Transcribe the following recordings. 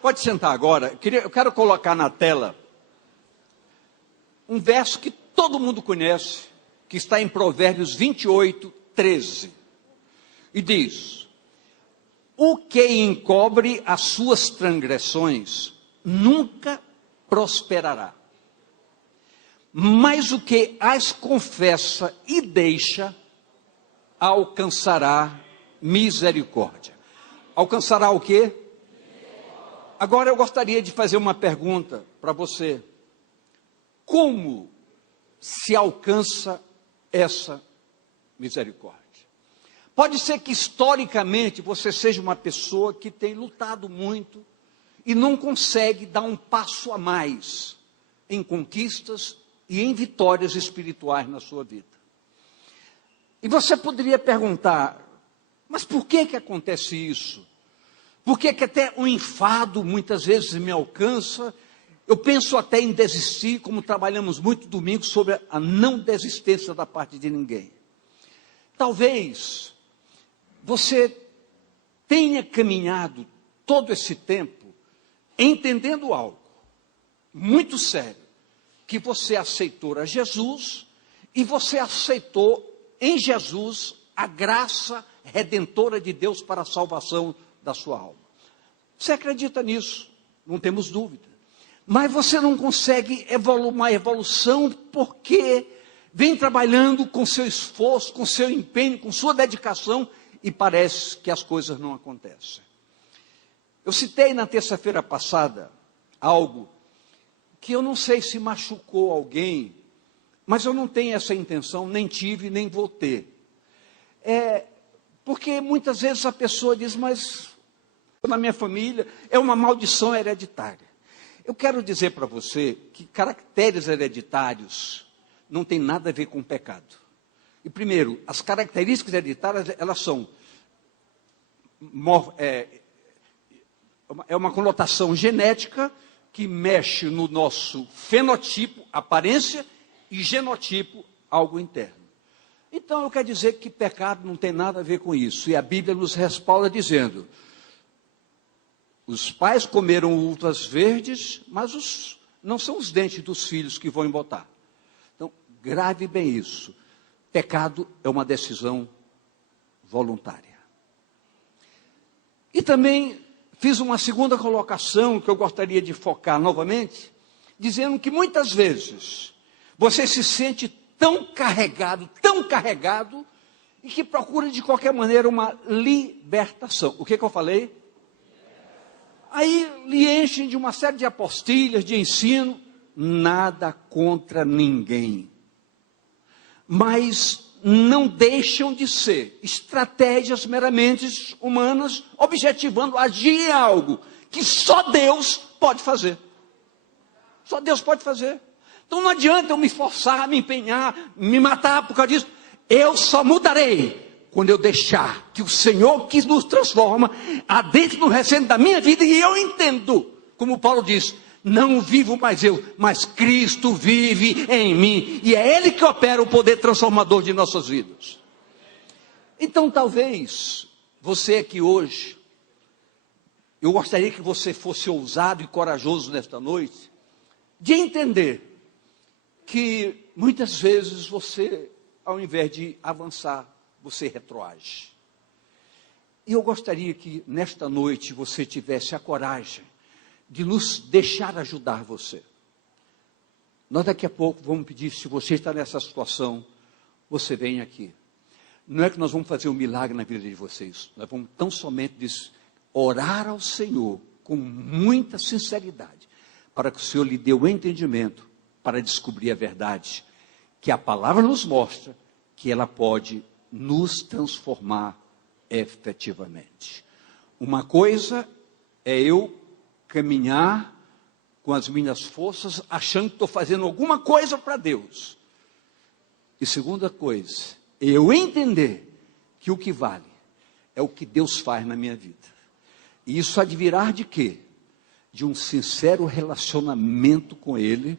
Pode sentar agora. Eu quero colocar na tela um verso que todo mundo conhece, que está em Provérbios 28, 13. E diz: o que encobre as suas transgressões nunca prosperará, mas o que as confessa e deixa alcançará misericórdia. Alcançará o quê? Agora eu gostaria de fazer uma pergunta para você. Como se alcança essa misericórdia? Pode ser que historicamente você seja uma pessoa que tem lutado muito e não consegue dar um passo a mais em conquistas e em vitórias espirituais na sua vida. E você poderia perguntar, mas por que acontece isso? Por que até o enfado muitas vezes me alcança? Eu penso até em desistir, como trabalhamos muito domingo sobre a não desistência da parte de ninguém. Talvez você tenha caminhado todo esse tempo entendendo algo muito sério, que você aceitou a Jesus e você aceitou em Jesus a graça redentora de Deus para a salvação da sua alma. Você acredita nisso? Não temos dúvida. Mas você não consegue uma evolução porque vem trabalhando com seu esforço, com seu empenho, com sua dedicação e parece que as coisas não acontecem. Eu citei na terça-feira passada algo que eu não sei se machucou alguém, mas eu não tenho essa intenção, nem tive, nem vou ter. Porque muitas vezes a pessoa diz, mas na minha família é uma maldição hereditária. Eu quero dizer para você que caracteres hereditários não tem nada a ver com pecado. E primeiro, as características hereditárias, elas são uma conotação genética que mexe no nosso fenotipo, aparência, e genotipo, algo interno. Então eu quero dizer que pecado não tem nada a ver com isso. E a Bíblia nos respalda dizendo: os pais comeram uvas verdes, mas não são os dentes dos filhos que vão embotar. Então, grave bem isso. Pecado é uma decisão voluntária. E também fiz uma segunda colocação que eu gostaria de focar novamente, dizendo que muitas vezes você se sente tão carregado, e que procura de qualquer maneira uma libertação. O que eu falei? Aí lhe enchem de uma série de apostilhas, de ensino, nada contra ninguém. Mas não deixam de ser estratégias meramente humanas, objetivando agir em algo que só Deus pode fazer. Só Deus pode fazer. Então não adianta eu me esforçar, me empenhar, me matar por causa disso. Eu só mudarei quando eu deixar que o Senhor que nos transforma adentre no recinto da minha vida, e eu entendo, como Paulo diz, não vivo mais eu, mas Cristo vive em mim, e é Ele que opera o poder transformador de nossas vidas. Então talvez você aqui hoje, eu gostaria que você fosse ousado e corajoso nesta noite, de entender que muitas vezes você, ao invés de avançar, você retroage. E eu gostaria que nesta noite você tivesse a coragem de nos deixar ajudar você. Nós daqui a pouco vamos pedir, se você está nessa situação, você vem aqui. Não é que nós vamos fazer um milagre na vida de vocês, nós vamos tão somente orar ao Senhor com muita sinceridade, para que o Senhor lhe dê o entendimento para descobrir a verdade, que a palavra nos mostra que ela pode nos transformar efetivamente. Uma coisa é eu caminhar com as minhas forças, achando que estou fazendo alguma coisa para Deus. E segunda coisa, eu entender que o que vale é o que Deus faz na minha vida. E isso advirar de quê? De um sincero relacionamento com Ele,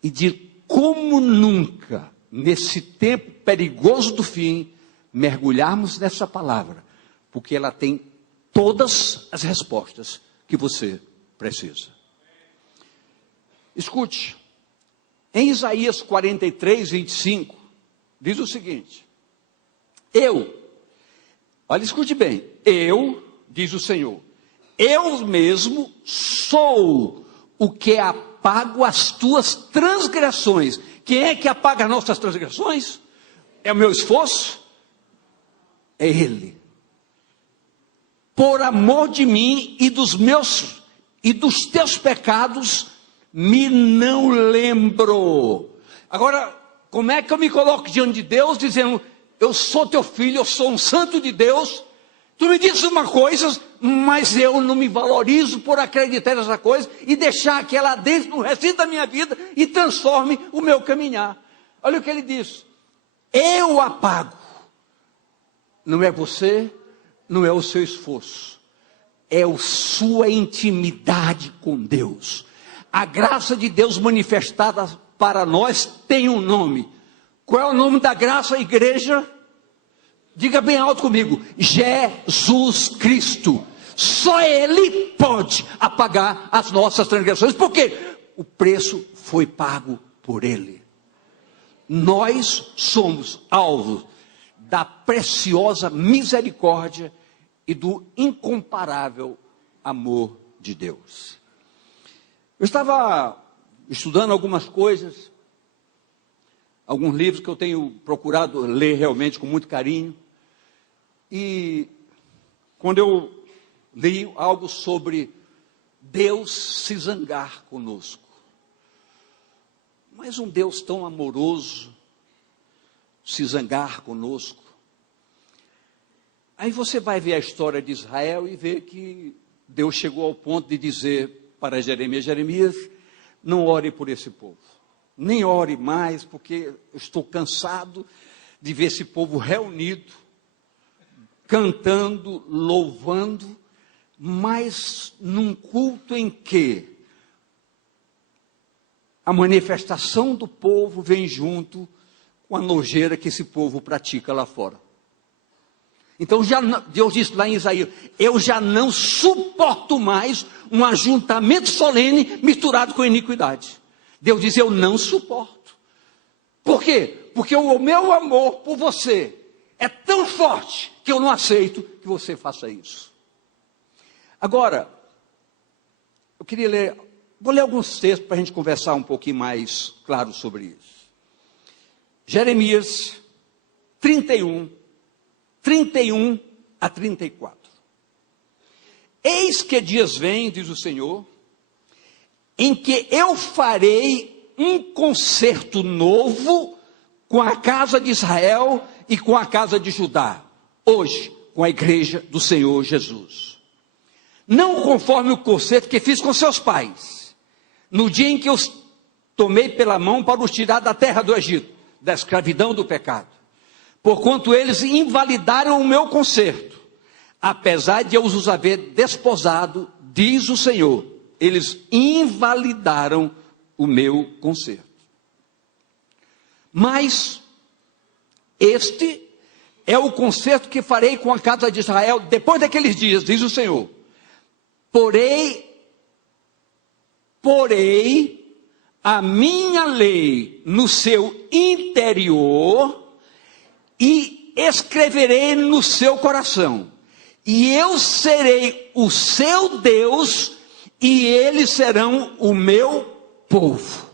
e de como nunca, nesse tempo perigoso do fim, mergulharmos nessa palavra, porque ela tem todas as respostas que você precisa. Escute, em Isaías 43, 25, diz o seguinte: olha, escute bem, diz o Senhor, eu mesmo sou o que apago as tuas transgressões. Quem é que apaga as nossas transgressões? É o meu esforço? É Ele. Por amor de mim e dos teus pecados, me não lembro. Agora, como é que eu me coloco diante de Deus, dizendo, eu sou teu filho, eu sou um santo de Deus, tu me dizes uma coisa, mas eu não me valorizo por acreditar nessa coisa, e deixar que ela dentro no resto da minha vida, e transforme o meu caminhar. Olha o que ele diz, eu apago, não é você, não é o seu esforço, é a sua intimidade com Deus. A graça de Deus manifestada para nós tem um nome. Qual é o nome da graça, igreja? Diga bem alto comigo, Jesus Cristo. Só Ele pode apagar as nossas transgressões. Por quê? O preço foi pago por Ele. Nós somos alvos da preciosa misericórdia e do incomparável amor de Deus. Eu estava estudando algumas coisas, alguns livros que eu tenho procurado ler realmente com muito carinho, e quando eu li algo sobre Deus se zangar conosco, mas um Deus tão amoroso se zangar conosco. Aí você vai ver a história de Israel e ver que Deus chegou ao ponto de dizer para Jeremias, não ore por esse povo, nem ore mais, porque eu estou cansado de ver esse povo reunido, cantando, louvando, mas num culto em que a manifestação do povo vem junto com a nojeira que esse povo pratica lá fora. Então Deus disse lá em Isaías, eu já não suporto mais um ajuntamento solene misturado com iniquidade. Deus diz, eu não suporto. Por quê? Porque o meu amor por você é tão forte que eu não aceito que você faça isso. Agora, eu queria vou ler alguns textos para a gente conversar um pouquinho mais claro sobre isso. Jeremias 31 a 34. Eis que dias vêm, diz o Senhor, em que eu farei um concerto novo com a casa de Israel e com a casa de Judá, hoje, com a igreja do Senhor Jesus. Não conforme o concerto que fiz com seus pais, no dia em que os tomei pela mão para os tirar da terra do Egito, da escravidão do pecado. Porquanto eles invalidaram o meu concerto, apesar de eu os haver desposado, diz o Senhor, eles invalidaram o meu concerto. Mas este é o concerto que farei com a casa de Israel depois daqueles dias, diz o Senhor. Porei a minha lei no seu interior e escreverei no seu coração. E eu serei o seu Deus e eles serão o meu povo.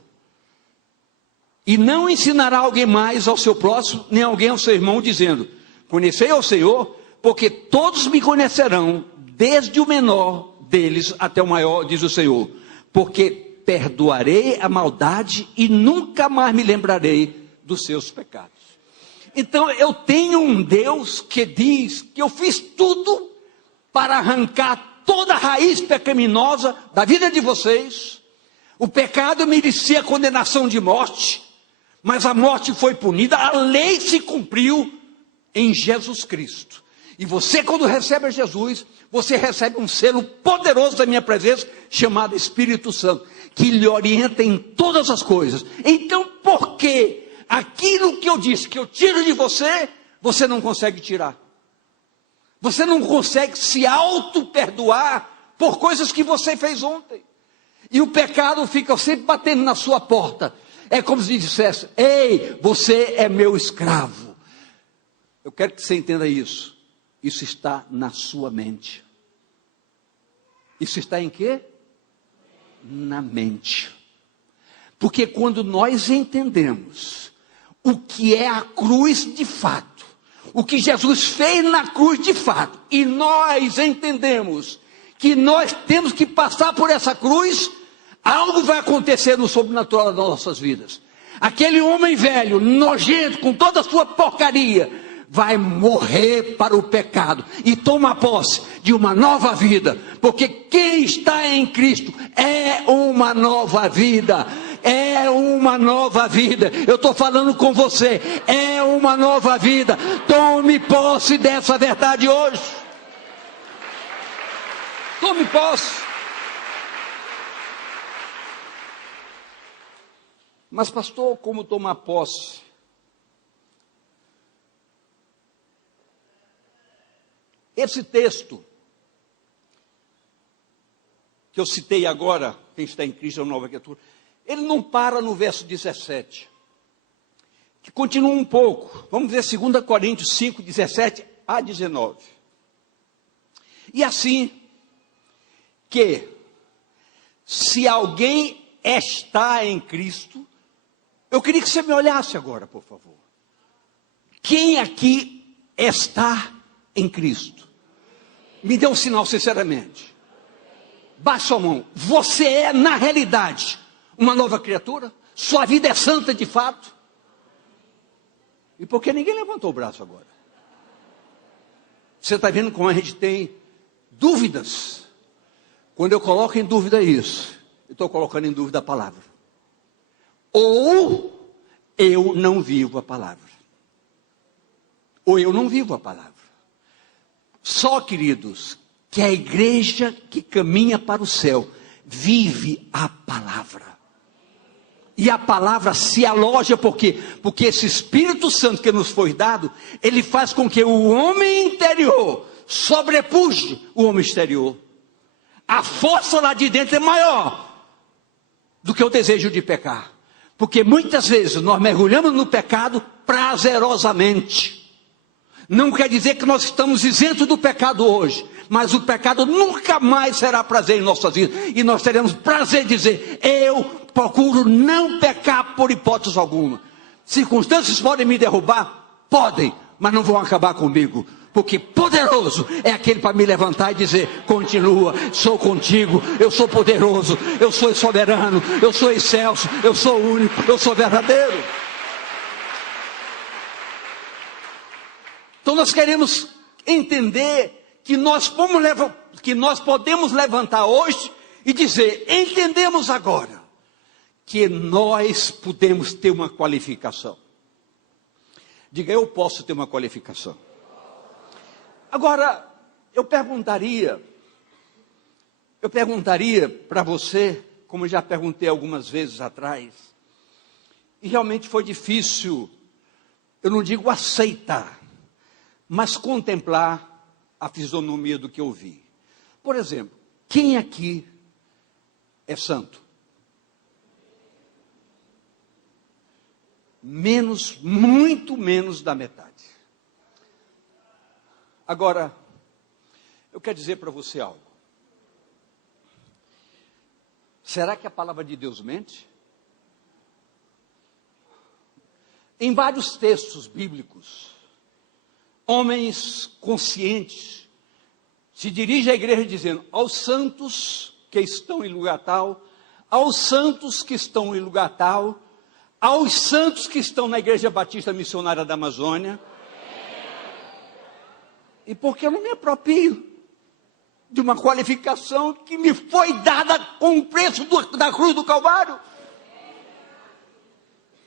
E não ensinará alguém mais ao seu próximo, nem alguém ao seu irmão, dizendo, conhecei ao Senhor, porque todos me conhecerão, desde o menor deles até o maior, diz o Senhor. Porque perdoarei a maldade e nunca mais me lembrarei dos seus pecados. Então eu tenho um Deus que diz que eu fiz tudo para arrancar toda a raiz pecaminosa da vida de vocês. O pecado merecia condenação de morte, mas a morte foi punida, a lei se cumpriu em Jesus Cristo. E você, quando recebe a Jesus, você recebe um selo poderoso da minha presença, chamado Espírito Santo, que lhe orienta em todas as coisas. Então, por que aquilo que eu disse, que eu tiro de você, você não consegue tirar? Você não consegue se auto-perdoar por coisas que você fez ontem. E o pecado fica sempre batendo na sua porta. É como se dissesse: ei, você é meu escravo. Eu quero que você entenda isso. Isso está na sua mente. Isso está em quê? Na mente. Porque quando nós entendemos o que é a cruz de fato, o que Jesus fez na cruz de fato, e nós entendemos que nós temos que passar por essa cruz, algo vai acontecer no sobrenatural das nossas vidas. Aquele homem velho, nojento, com toda a sua porcaria, vai morrer para o pecado e toma posse de uma nova vida, porque quem está em Cristo é uma nova vida. É uma nova vida. Eu estou falando com você. É uma nova vida. Tome posse dessa verdade hoje. Tome posse. Mas pastor, como tomar posse? Esse texto que eu citei agora, quem está em Cristo é uma nova criatura, ele não para no verso 17, que continua um pouco. Vamos ver 2 Coríntios 5, 17 a 19. E assim, que se alguém está em Cristo, eu queria que você me olhasse agora, por favor. Quem aqui está em Cristo? Me dê um sinal sinceramente. Baixe a mão. Você é, na realidade, uma nova criatura? Sua vida é santa de fato? E por que ninguém levantou o braço agora? Você está vendo como a gente tem dúvidas? Quando eu coloco em dúvida isso, eu estou colocando em dúvida a palavra. Ou eu não vivo a palavra. Ou eu não vivo a palavra. Só, queridos, que a igreja que caminha para o céu vive a palavra. E a palavra se aloja, por quê? Porque esse Espírito Santo que nos foi dado, ele faz com que o homem interior sobrepuje o homem exterior. A força lá de dentro é maior do que o desejo de pecar. Porque muitas vezes nós mergulhamos no pecado prazerosamente. Não quer dizer que nós estamos isentos do pecado hoje, mas o pecado nunca mais será prazer em nossas vidas. E nós teremos prazer em dizer: eu procuro não pecar por hipótese alguma. Circunstâncias podem me derrubar? Podem, mas não vão acabar comigo. Porque poderoso é aquele para me levantar e dizer: continua, sou contigo, eu sou poderoso, eu sou soberano, eu sou excelso, eu sou único, eu sou verdadeiro. Então nós queremos entender que nós podemos levantar hoje e dizer: entendemos agora que nós podemos ter uma qualificação. Diga: eu posso ter uma qualificação. Agora, eu perguntaria para você, como já perguntei algumas vezes atrás, e realmente foi difícil, eu não digo aceitar, mas contemplar a fisionomia do que eu vi. Por exemplo, quem aqui é santo? Menos, muito menos da metade. Agora, eu quero dizer para você algo. Será que a palavra de Deus mente? Em vários textos bíblicos, homens conscientes se dirigem à igreja dizendo: aos santos que estão em lugar tal, aos santos que estão em lugar tal, aos santos que estão na Igreja Batista Missionária da Amazônia. E porque eu não me aproprio de uma qualificação que me foi dada com o preço da cruz do Calvário?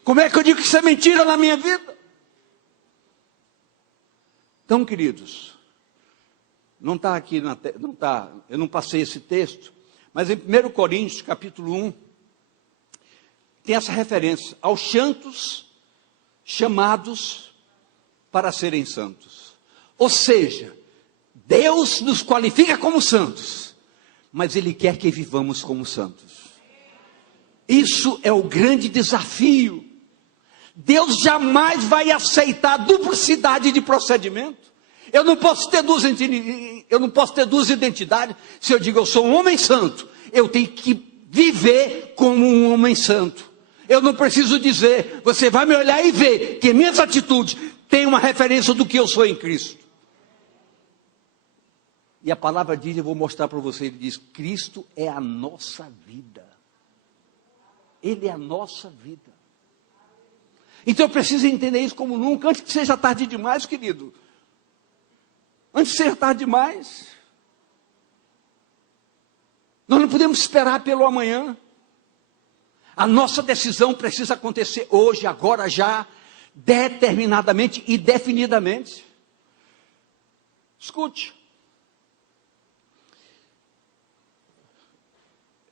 Como é que eu digo que isso é mentira na minha vida? Então, queridos, não está aqui, eu não passei esse texto, mas em 1 Coríntios, capítulo 1, tem essa referência aos santos chamados para serem santos. Ou seja, Deus nos qualifica como santos, mas Ele quer que vivamos como santos. Isso é o grande desafio. Deus jamais vai aceitar duplicidade de procedimento. Eu não posso ter duas identidades. Se eu digo eu sou um homem santo, eu tenho que viver como um homem santo. Eu não preciso dizer, você vai me olhar e ver que minhas atitudes têm uma referência do que eu sou em Cristo. E a palavra diz, eu vou mostrar para você, ele diz, Cristo é a nossa vida. Ele é a nossa vida. Então eu preciso entender isso como nunca, antes que seja tarde demais, querido. Antes que seja tarde demais. Nós não podemos esperar pelo amanhã. A nossa decisão precisa acontecer hoje, agora, já, determinadamente e definidamente. Escute.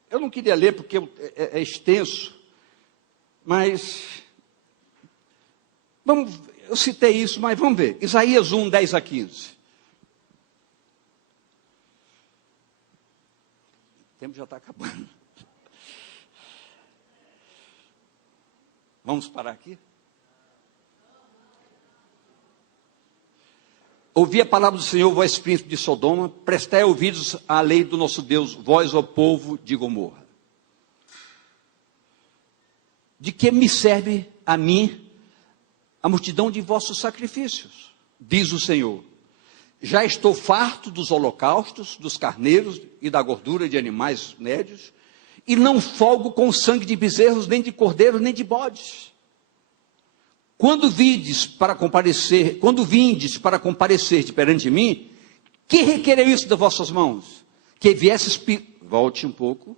Eu não queria ler porque é extenso, mas eu citei isso, mas vamos ver. Isaías 1, 10 a 15. O tempo já está acabando. Vamos parar aqui? Ouvi a palavra do Senhor, vós príncipe de Sodoma, prestai ouvidos à lei do nosso Deus, vós, ó povo de Gomorra. De que me serve a mim a multidão de vossos sacrifícios? Diz o Senhor. Já estou farto dos holocaustos, dos carneiros e da gordura de animais médios, e não folgo com o sangue de bezerros, nem de cordeiros, nem de bodes. Quando vindes para comparecer perante mim, que requereu isso das vossas mãos? Que viesses, volte um pouco,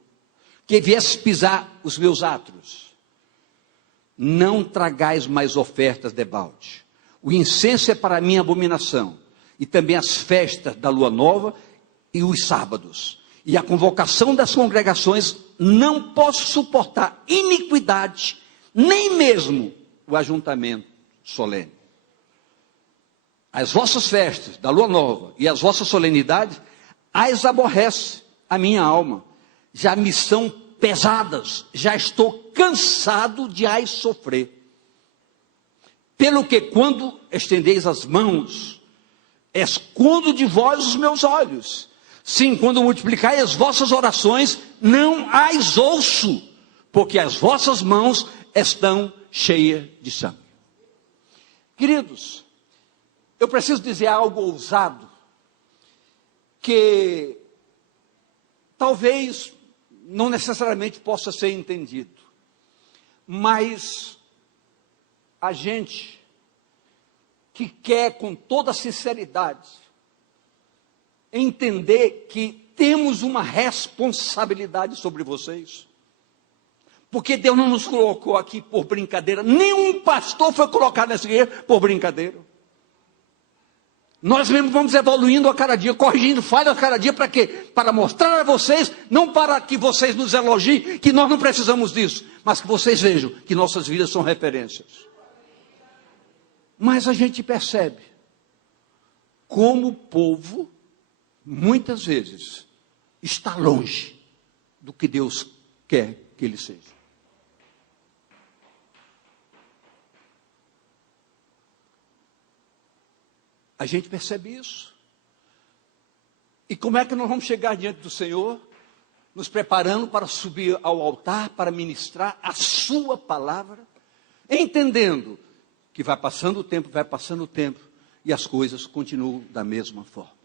que viesses pisar os meus átrios. Não tragais mais ofertas debalde. O incenso é para mim abominação, e também as festas da lua nova e os sábados. E a convocação das congregações, não posso suportar iniquidade, nem mesmo o ajuntamento solene. As vossas festas da lua nova e as vossas solenidades, as aborrece a minha alma. Já me são pesadas, já estou cansado de as sofrer. Pelo que quando estendeis as mãos, escondo de vós os meus olhos. Sim, quando multiplicai as vossas orações, não as ouço, porque as vossas mãos estão cheias de sangue. Queridos, eu preciso dizer algo ousado, que talvez não necessariamente possa ser entendido, mas a gente que quer com toda sinceridade entender que temos uma responsabilidade sobre vocês, porque Deus não nos colocou aqui por brincadeira, nenhum pastor foi colocado nessa igreja por brincadeira. Nós mesmos vamos evoluindo a cada dia, corrigindo falhas a cada dia, para quê? Para mostrar a vocês, não para que vocês nos elogiem, que nós não precisamos disso, mas que vocês vejam que nossas vidas são referências. Mas a gente percebe como o povo, muitas vezes, está longe do que Deus quer que ele seja. A gente percebe isso. E como é que nós vamos chegar diante do Senhor, nos preparando para subir ao altar, para ministrar a sua palavra, entendendo que vai passando o tempo, e as coisas continuam da mesma forma.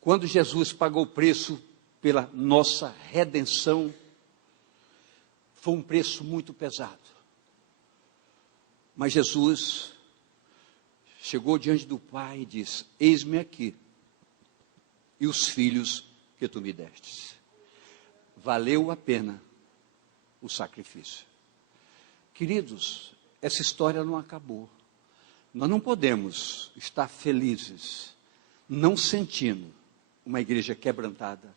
Quando Jesus pagou o preço pela nossa redenção, foi um preço muito pesado. Mas Jesus chegou diante do Pai e disse: eis-me aqui, e os filhos que tu me destes. Valeu a pena o sacrifício. Queridos, essa história não acabou. Nós não podemos estar felizes, não sentindo uma igreja quebrantada,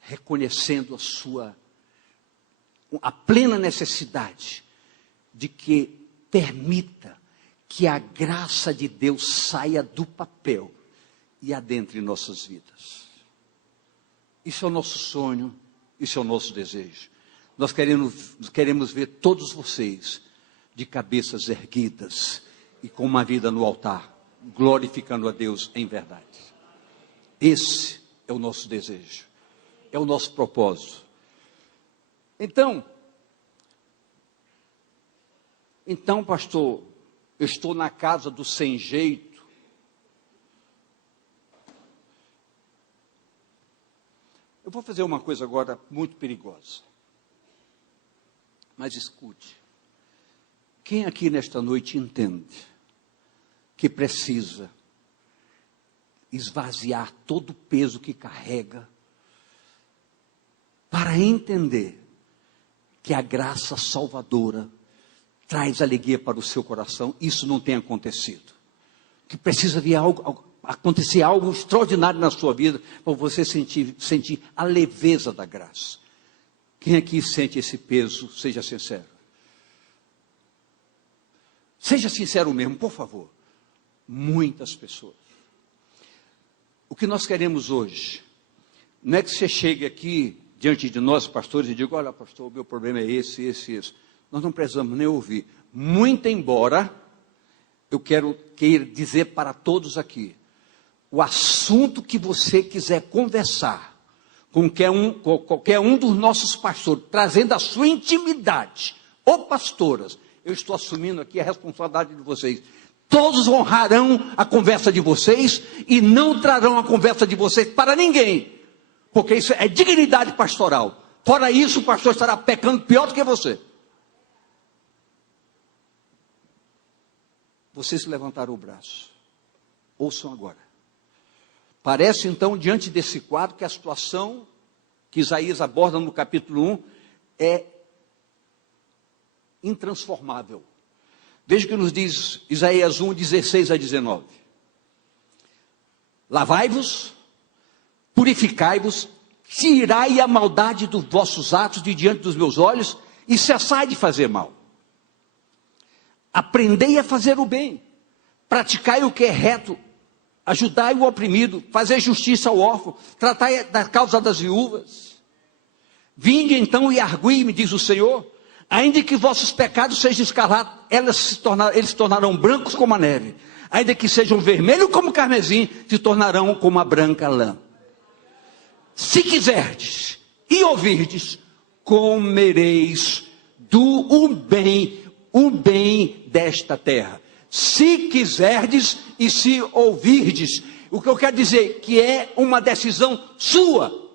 reconhecendo a plena necessidade de que permita que a graça de Deus saia do papel e adentre em nossas vidas. Isso é o nosso sonho, isso é o nosso desejo. Nós queremos ver todos vocês de cabeças erguidas e com uma vida no altar, glorificando a Deus em verdade. Esse é o nosso desejo, é o nosso propósito. Então, pastor, eu estou na casa do sem jeito. Eu vou fazer uma coisa agora muito perigosa. Mas escute. Quem aqui nesta noite entende que precisa esvaziar todo o peso que carrega para entender que a graça salvadora traz alegria para o seu coração? Isso não tem acontecido. Que precisa vir acontecer algo extraordinário na sua vida para você sentir a leveza da graça. Quem aqui sente esse peso, seja sincero. Seja sincero mesmo, por favor. Muitas pessoas. O que nós queremos hoje, não é que você chegue aqui diante de nós, pastores, e diga: olha, pastor, o meu problema é esse. Nós não precisamos nem ouvir. Muito embora, eu quero dizer para todos aqui, o assunto que você quiser conversar com qualquer um dos nossos pastores, trazendo a sua intimidade, ou pastoras, eu estou assumindo aqui a responsabilidade de vocês. Todos honrarão a conversa de vocês e não trarão a conversa de vocês para ninguém, porque isso é dignidade pastoral. Fora isso, o pastor estará pecando pior do que você. Vocês levantaram o braço. Ouçam agora. Parece então, diante desse quadro, que a situação que Isaías aborda no capítulo 1 é intransformável. Veja o que nos diz Isaías 1, 16 a 19. Lavai-vos, purificai-vos, tirai a maldade dos vossos atos de diante dos meus olhos e cessai de fazer mal. Aprendei a fazer o bem, praticai o que é reto, ajudai o oprimido, fazei justiça ao órfão, tratai da causa das viúvas. Vinde então e argui-me, diz o Senhor, ainda que vossos pecados sejam escarlates, eles se tornarão brancos como a neve, ainda que sejam vermelhos como o carmesim, se tornarão como a branca lã. Se quiserdes e ouvirdes, comereis o bem desta terra. Se quiserdes e se ouvirdes, o que eu quero dizer, que é uma decisão sua,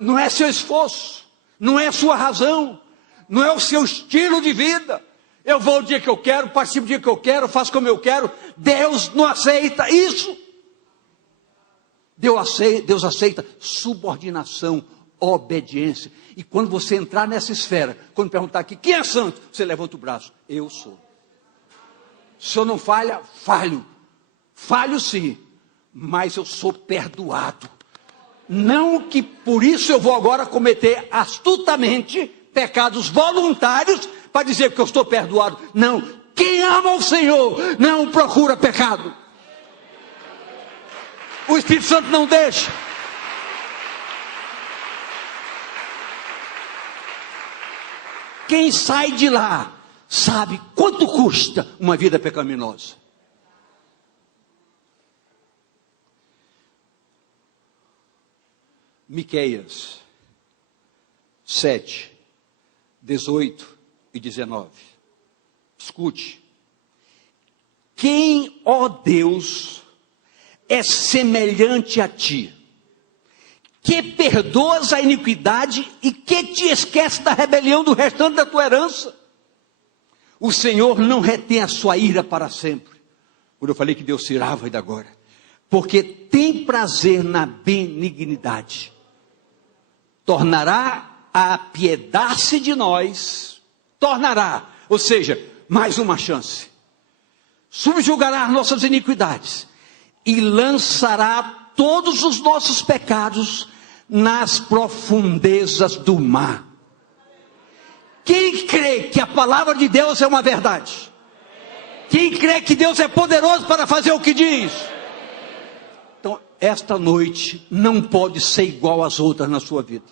não é seu esforço, não é sua razão, não é o seu estilo de vida. Eu vou o dia que eu quero, participo o dia que eu quero, faço como eu quero. Deus não aceita isso. Deus aceita subordinação, obediência. E quando você entrar nessa esfera, quando perguntar aqui, quem é santo? Você levanta o braço, eu sou. Se o senhor não falha, falho sim, mas eu sou perdoado. Não que por isso eu vou agora cometer astutamente pecados voluntários, para dizer que eu estou perdoado. Não, quem ama o Senhor não procura pecado. O Espírito Santo não deixa. Quem sai de lá sabe quanto custa uma vida pecaminosa. Miqueias 7, 18 e 19. Escute. Quem, ó Deus, é semelhante a ti, que perdoas a iniquidade e que te esquece da rebelião do restante da tua herança? O Senhor não retém a sua ira para sempre. Quando eu falei que Deus se irava ainda agora, porque tem prazer na benignidade, tornará a apiedar-se de nós, ou seja, mais uma chance, subjugará as nossas iniquidades e lançará todos os nossos pecados nas profundezas do mar. Quem crê que a palavra de Deus é uma verdade? Quem crê que Deus é poderoso para fazer o que diz? Então, esta noite não pode ser igual às outras na sua vida.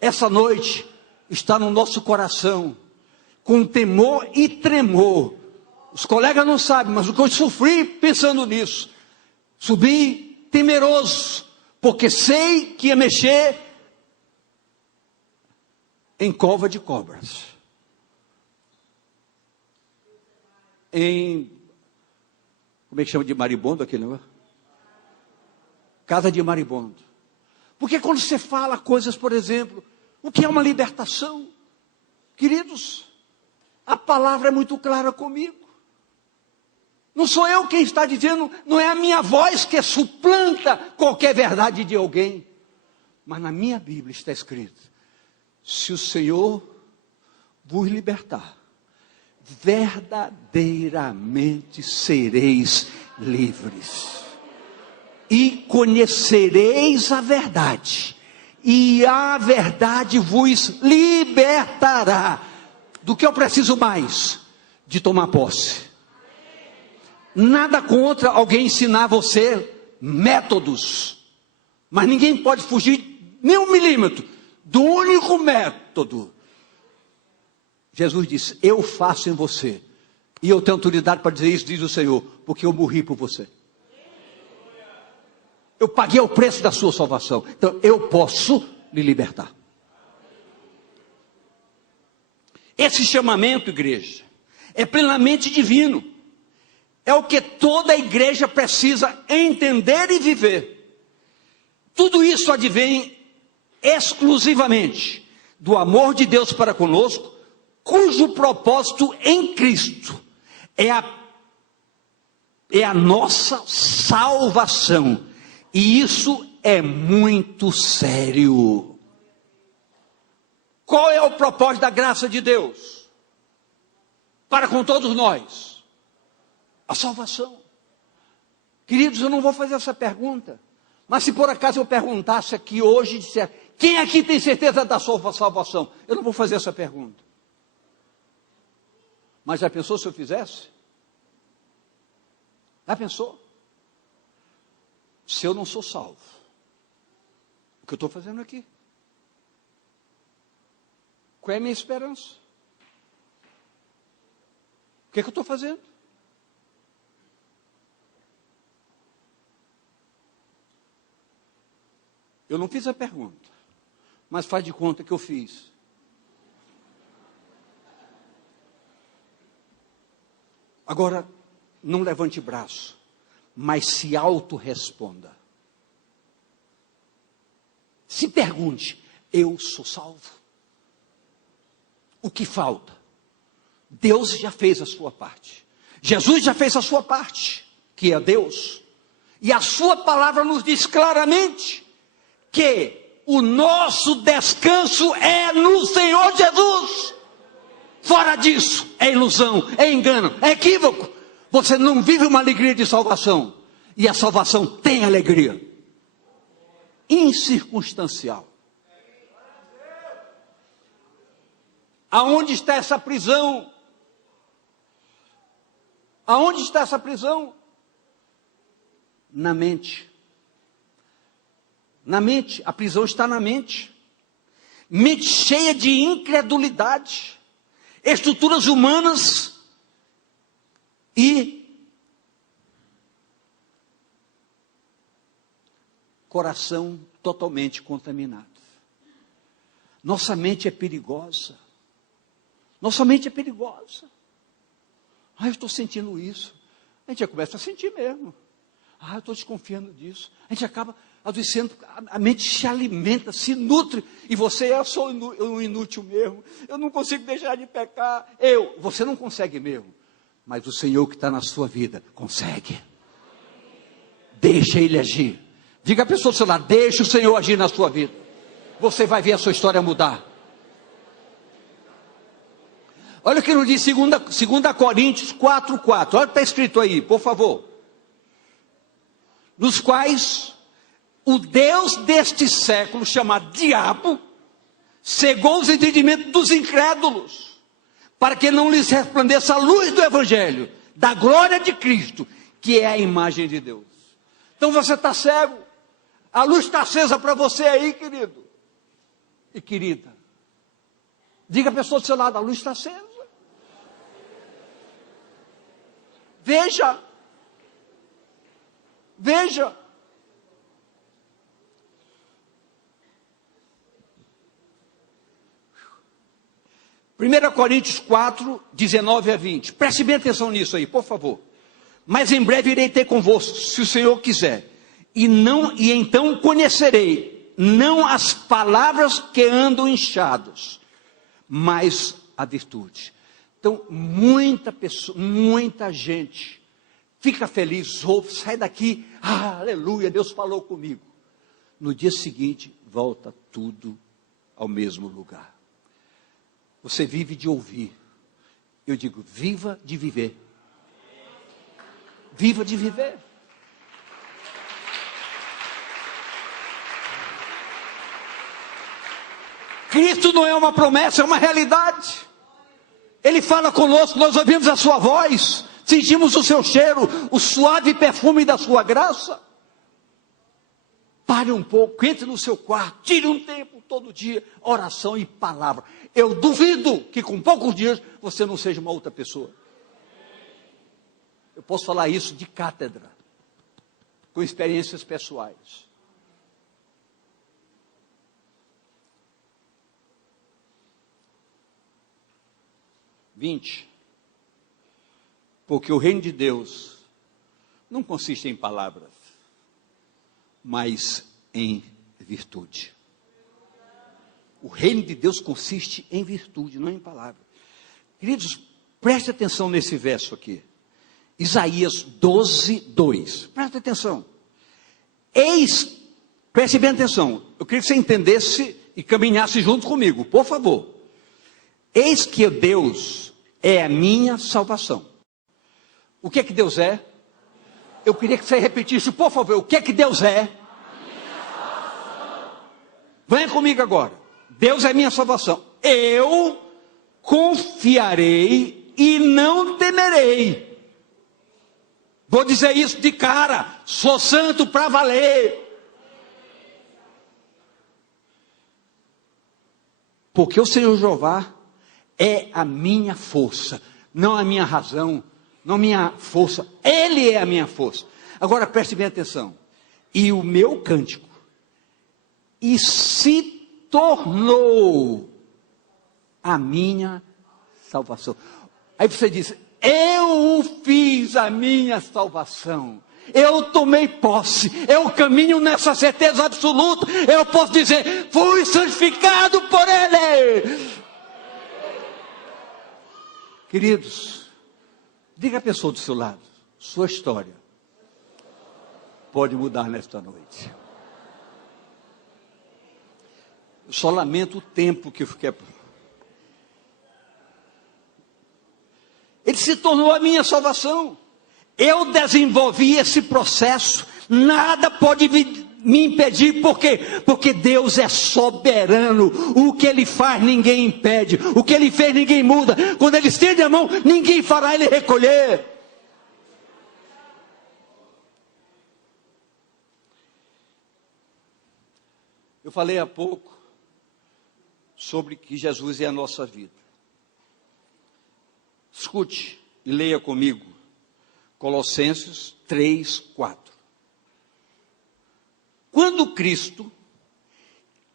Essa noite está no nosso coração, com temor e tremor. Os colegas não sabem, mas o que eu sofri pensando nisso. Subi temeroso, porque sei que ia mexer em cova de cobras. Como é que chama de maribondo aquele negócio? Casa de maribondo. Porque quando você fala coisas, por exemplo, o que é uma libertação? Queridos, a palavra é muito clara comigo. Não sou eu quem está dizendo, não é a minha voz que suplanta qualquer verdade de alguém. Mas na minha Bíblia está escrito: se o Senhor vos libertar, verdadeiramente sereis livres. E conhecereis a verdade, e a verdade vos libertará. Do que eu preciso mais? De tomar posse. Nada contra alguém ensinar você métodos, mas ninguém pode fugir nem 1 milímetro do único método. Jesus disse: eu faço em você, e eu tenho autoridade para dizer isso, diz o Senhor, porque eu morri por você. Eu paguei o preço da sua salvação, então eu posso lhe libertar. Esse chamamento, igreja, é plenamente divino. É o que toda a igreja precisa entender e viver. Tudo isso advém exclusivamente do amor de Deus para conosco, cujo propósito em Cristo é a nossa salvação. E isso é muito sério. Qual é o propósito da graça de Deus para com todos nós? A salvação. Queridos, eu não vou fazer essa pergunta, mas se por acaso eu perguntasse aqui hoje, disser, quem aqui tem certeza da sua salvação? Eu não vou fazer essa pergunta. Mas já pensou se eu fizesse? Já pensou? Se eu não sou salvo, o que eu estou fazendo aqui? Qual é a minha esperança? O que é que eu estou fazendo? Eu não fiz a pergunta, mas faz de conta que eu fiz. Agora, não levante braço, mas se autorresponda. Se pergunte: eu sou salvo? O que falta? Deus já fez a sua parte. Jesus já fez a sua parte, que é Deus. E a sua palavra nos diz claramente que o nosso descanso é no Senhor Jesus. Fora disso, é ilusão, é engano, é equívoco. Você não vive uma alegria de salvação. E a salvação tem alegria incircunstancial. Aonde está essa prisão? Aonde está essa prisão? Na mente. Na mente, a prisão está na mente. Mente cheia de incredulidade, estruturas humanas e coração totalmente contaminado. Nossa mente é perigosa. Nossa mente é perigosa. Eu estou sentindo isso. A gente já começa a sentir mesmo. Eu estou desconfiando disso. A gente acaba adoecendo, a mente se alimenta, se nutre. E você, eu sou um inútil mesmo. Eu não consigo deixar de pecar. Você não consegue mesmo. Mas o Senhor que está na sua vida, consegue. Deixa Ele agir. Diga à pessoa do seu lado: deixa o Senhor agir na sua vida. Você vai ver a sua história mudar. Olha o que nos diz 2 Coríntios 4:4. Olha o que está escrito aí, por favor. Nos quais o Deus deste século, chamado Diabo, cegou os entendimentos dos incrédulos, para que não lhes resplandeça a luz do Evangelho, da glória de Cristo, que é a imagem de Deus. Então você está cego. A luz está acesa para você aí, querido e querida. Diga a pessoa do seu lado, a luz está acesa. Veja. Veja. Primeira Coríntios 4, 19 a 20. Preste bem atenção nisso aí, por favor. Mas em breve irei ter convosco, se o Senhor quiser. E então conhecerei, não as palavras que andam inchados, mas a virtude. Então, muita gente fica feliz, ouve, sai daqui, aleluia, Deus falou comigo. No dia seguinte, volta tudo ao mesmo lugar. Você vive de ouvir. Eu digo, viva de viver. Viva de viver. Cristo não é uma promessa, é uma realidade. Ele fala conosco, nós ouvimos a sua voz, sentimos o seu cheiro, o suave perfume da sua graça. Pare um pouco, entre no seu quarto, tire um tempo todo dia, oração e palavra. Eu duvido que com poucos dias você não seja uma outra pessoa. Eu posso falar isso de cátedra, com experiências pessoais. Porque o reino de Deus não consiste em palavras, mas em virtude. O reino de Deus consiste em virtude, não em palavras. Queridos, preste atenção nesse verso aqui. Isaías 12, 2. Preste atenção. Preste bem atenção. Eu queria que você entendesse e caminhasse junto comigo, por favor. Eis que Deus é a minha salvação. O que é que Deus é? Eu queria que você repetisse, por favor, o que é que Deus é? Venha comigo agora. Deus é minha salvação. Eu confiarei e não temerei. Vou dizer isso de cara. Sou santo para valer. Porque o Senhor Jeová é a minha força, não a minha razão, não minha força. Ele é a minha força. Agora preste bem atenção. E o meu cântico, e se tornou a minha salvação. Aí você diz, eu fiz a minha salvação. Eu tomei posse, eu caminho nessa certeza absoluta. Eu posso dizer, fui santificado por Ele. Queridos, diga a pessoa do seu lado, sua história pode mudar nesta noite. Eu só lamento o tempo que eu fiquei. Ele se tornou a minha salvação. Eu desenvolvi esse processo. Nada pode me impedir. Por quê? Porque Deus é soberano. O que Ele faz, ninguém impede. O que Ele fez, ninguém muda. Quando Ele estende a mão, ninguém fará Ele recolher. Eu falei há pouco sobre que Jesus é a nossa vida. Escute e leia comigo Colossenses 3, 4. Quando Cristo,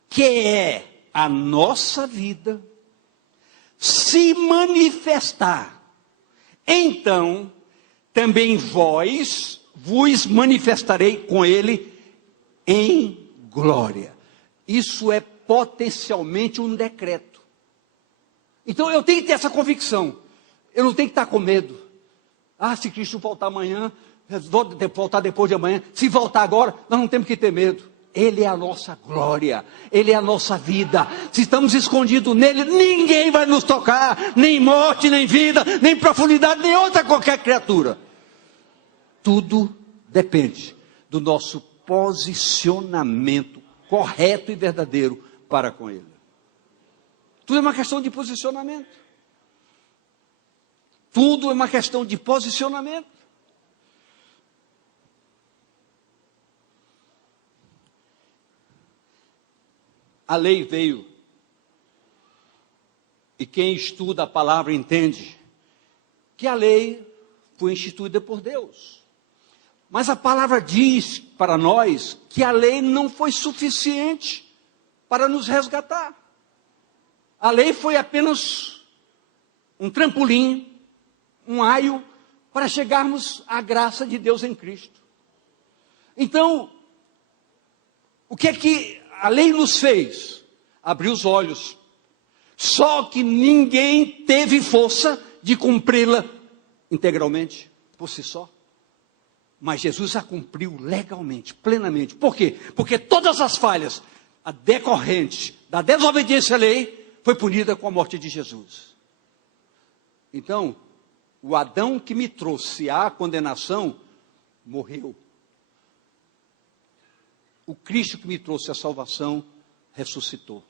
que é a nossa vida, se manifestar, então também vós vos manifestarei com Ele em glória. Isso é potencialmente um decreto. Então eu tenho que ter essa convicção. Eu não tenho que estar com medo. Se Cristo voltar amanhã, voltar depois de amanhã, se voltar agora, nós não temos que ter medo. Ele é a nossa glória, Ele é a nossa vida. Se estamos escondidos nele, ninguém vai nos tocar, nem morte, nem vida, nem profundidade, nem outra qualquer criatura. Tudo depende do nosso posicionamento correto e verdadeiro para com Ele. Tudo é uma questão de posicionamento. Tudo é uma questão de posicionamento. a lei veio. E quem estuda a palavra entende que a lei foi instituída por Deus. Mas a palavra diz para nós que a lei não foi suficiente para nos resgatar. A lei foi apenas um trampolim, um aio, para chegarmos à graça de Deus em Cristo. Então, o que é que a lei nos fez? Abriu os olhos. Só que ninguém teve força de cumpri-la integralmente, por si só. Mas Jesus a cumpriu legalmente, plenamente. Por quê? Porque todas as falhas decorrentes da desobediência à lei foi punida com a morte de Jesus. Então, o Adão que me trouxe à condenação morreu. O Cristo que me trouxe a salvação ressuscitou.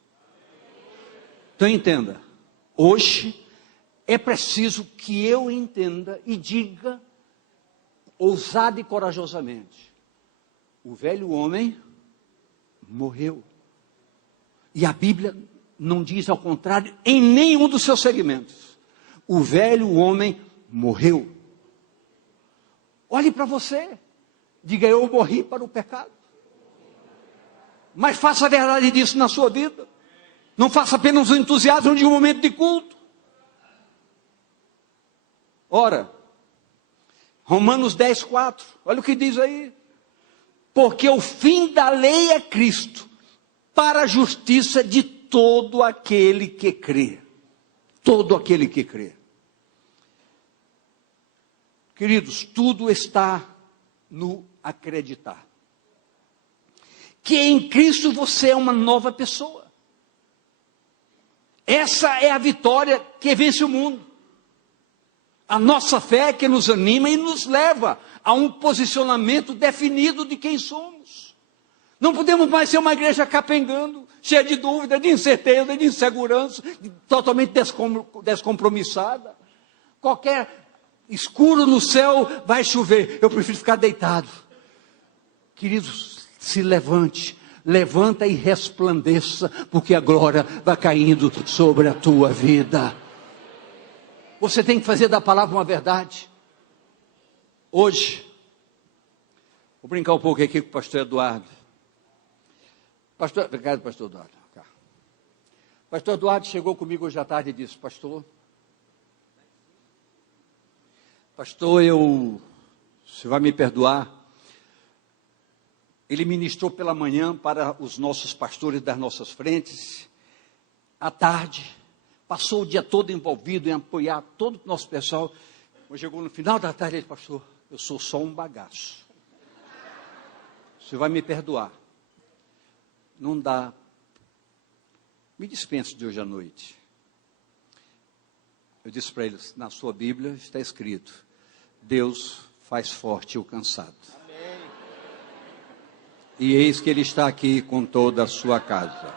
Então entenda, hoje é preciso que eu entenda e diga, ousado e corajosamente, o velho homem morreu. E a Bíblia não diz ao contrário em nenhum dos seus segmentos. O velho homem morreu. Olhe para você, diga: eu morri para o pecado. Mas faça a verdade disso na sua vida. Não faça apenas o entusiasmo de um momento de culto. Ora, Romanos 10:4, olha o que diz aí. Porque o fim da lei é Cristo, para a justiça de todo aquele que crê. Todo aquele que crê. Queridos, tudo está no acreditar. Que em Cristo você é uma nova pessoa. Essa é a vitória que vence o mundo. A nossa fé que nos anima e nos leva a um posicionamento definido de quem somos. Não podemos mais ser uma igreja capengando, cheia de dúvida, de incerteza, de insegurança, totalmente descompromissada. Qualquer escuro no céu vai chover, eu prefiro ficar deitado. Queridos, se levante. Levanta e resplandeça, porque a glória vai caindo sobre a tua vida. Você tem que fazer da palavra uma verdade. Hoje, vou brincar um pouco aqui com o pastor Eduardo. Obrigado, pastor Eduardo. O pastor Eduardo chegou comigo hoje à tarde e disse: pastor, você vai me perdoar. Ele ministrou pela manhã para os nossos pastores das nossas frentes. À tarde, passou o dia todo envolvido em apoiar todo o nosso pessoal. Quando chegou no final da tarde, ele disse: pastor, eu sou só um bagaço. Você vai me perdoar. Não dá. Me dispense de hoje à noite. Eu disse para eles: na sua Bíblia está escrito: Deus faz forte o cansado. E eis que Ele está aqui com toda a sua casa.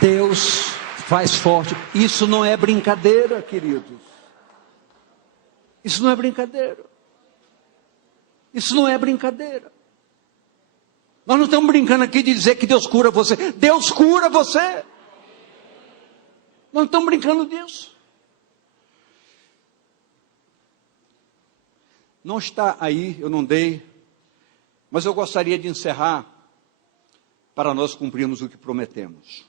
Deus faz forte. Isso não é brincadeira, queridos. Isso não é brincadeira. Isso não é brincadeira. Nós não estamos brincando aqui de dizer que Deus cura você. Deus cura você. Nós não estamos brincando disso. Não está aí, eu não dei, mas eu gostaria de encerrar para nós cumprirmos o que prometemos.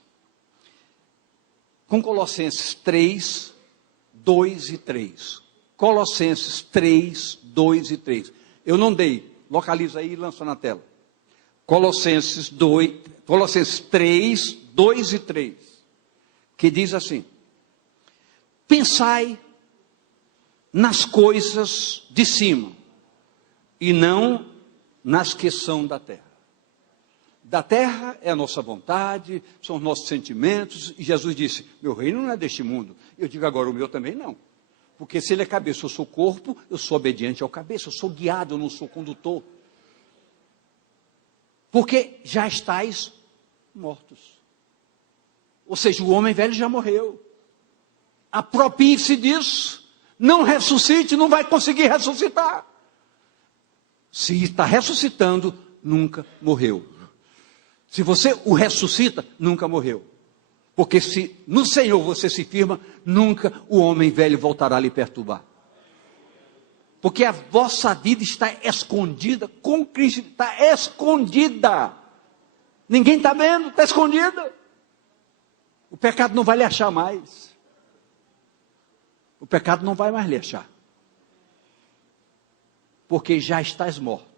Com Colossenses 3, 2 e 3. Colossenses 3, 2 e 3. Eu não dei, localiza aí e lança na tela. Colossenses 3, 2 e 3. Que diz assim: pensai nas coisas de cima, e não nas que são da terra. Da terra é a nossa vontade, são os nossos sentimentos, e Jesus disse: meu reino não é deste mundo. Eu digo agora: o meu também não. Porque se ele é cabeça, eu sou corpo, eu sou obediente ao cabeça, eu sou guiado, eu não sou condutor. Porque já estáis mortos. Ou seja, o homem velho já morreu. Aproprie-se disso. Não ressuscite, não vai conseguir ressuscitar. Se está ressuscitando, nunca morreu. Se você o ressuscita, nunca morreu. Porque se no Senhor você se firma, nunca o homem velho voltará a lhe perturbar. Porque a vossa vida está escondida com Cristo, está escondida. Ninguém está vendo, está escondida. O pecado não vai lhe achar mais. O pecado não vai mais lhe achar. Porque já estáis mortos.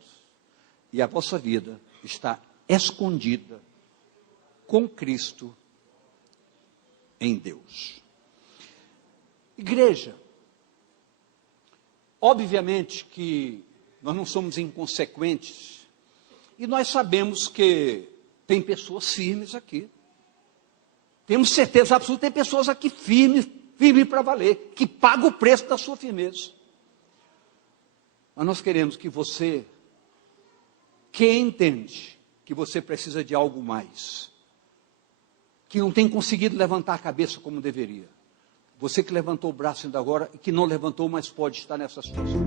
E a vossa vida está escondida com Cristo em Deus. Igreja, obviamente que nós não somos inconsequentes. E nós sabemos que tem pessoas firmes aqui. Temos certeza absoluta, tem pessoas aqui firmes para valer, que pagam o preço da sua firmeza. Mas nós queremos que você, que entende que você precisa de algo mais, que não tem conseguido levantar a cabeça como deveria, você que levantou o braço ainda agora e que não levantou, mas pode estar nessa situação.